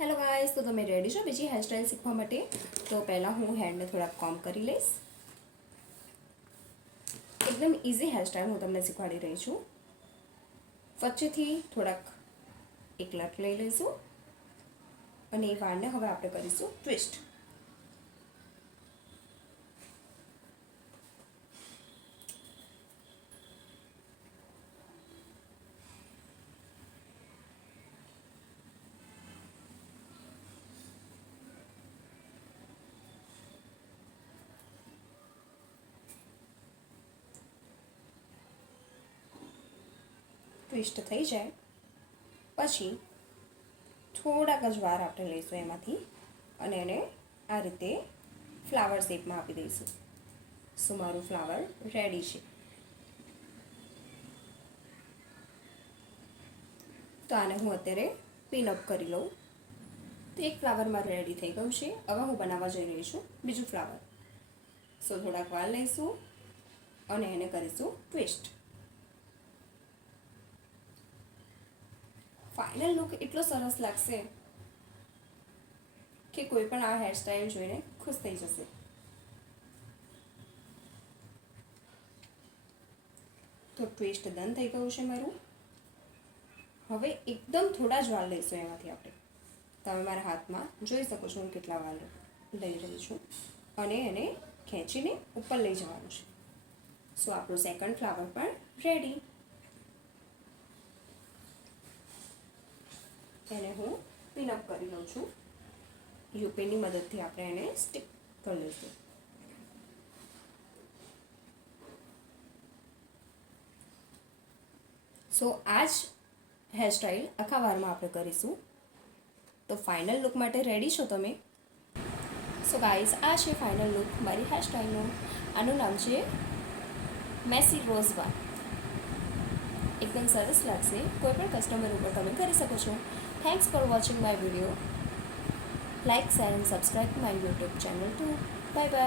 Hello guys, તો તમે ready છો બીજી હેરસ્ટાઈલ શીખવા માટે? તો પહેલાં હું હેરને થોડાક કોમ્બ કરી લઈશ. એકદમ ઇઝી હેરસ્ટાઈલ હું તમને શીખવાડી રહી છું. વચ્ચેથી થોડાક એક લટ લઈ લઈશું અને એ વાળને હવે આપણે કરીશું ટ્વિસ્ટ. ટ્વિસ્ટ થઈ જાય પછી થોડાક જ વાર આપણે લઈશું એમાંથી અને એને આ રીતે ફ્લાવર શેપમાં આપી દઈશું. સો મારું ફ્લાવર રેડી છે. તો આને હું અત્યારે પિનઅપ કરી લઉં. તો એક ફ્લાવર મારું રેડી થઈ ગયું છે. હવે હું બનાવવા જઈ રહી છું બીજું ફ્લાવર. સો થોડાક વાર લઈશું અને એને કરીશું ટ્વિસ્ટ. ફાઇનલ લુક એટલો સરસ લાગશે કે કોઈ પણ આ હેરસ્ટાઈલ જોઈને ખુશ થઈ જશે. તો ટ્વિસ્ટ ડન થઈ ગયું છે મારું. હવે એકદમ થોડા જ વાળ લઈશું એમાંથી આપણે. તમે મારા હાથમાં જોઈ શકો છો હું કેટલા વાળ લઈ રહી છું અને એને ખેંચીને ઉપર લઈ જવાનું છે. સો આપણું સેકન્ડ ફ્લાવર પણ રેડી. એને હું પિનઅપ કરી લઉં છું. યુપીની મદદથી આપણે એને સ્ટિક કરી લઈશું. સો આ જ હેરસ્ટાઈલ આખા વારમાં આપણે કરીશું. તો ફાઇનલ લુક માટે રેડી છો તમે? સો ગાઈઝ, આ છે ફાઇનલ લુક મારી હેરસ્ટાઈલનું. આનું નામ છે મેસી રોઝ બાર. એકદમ સરસ લાગશે. કોઈ પણ કસ્ટમર ઉપર તમે કરી શકો છો. Thanks for watching my video. Like, share and subscribe my YouTube channel too. Bye by.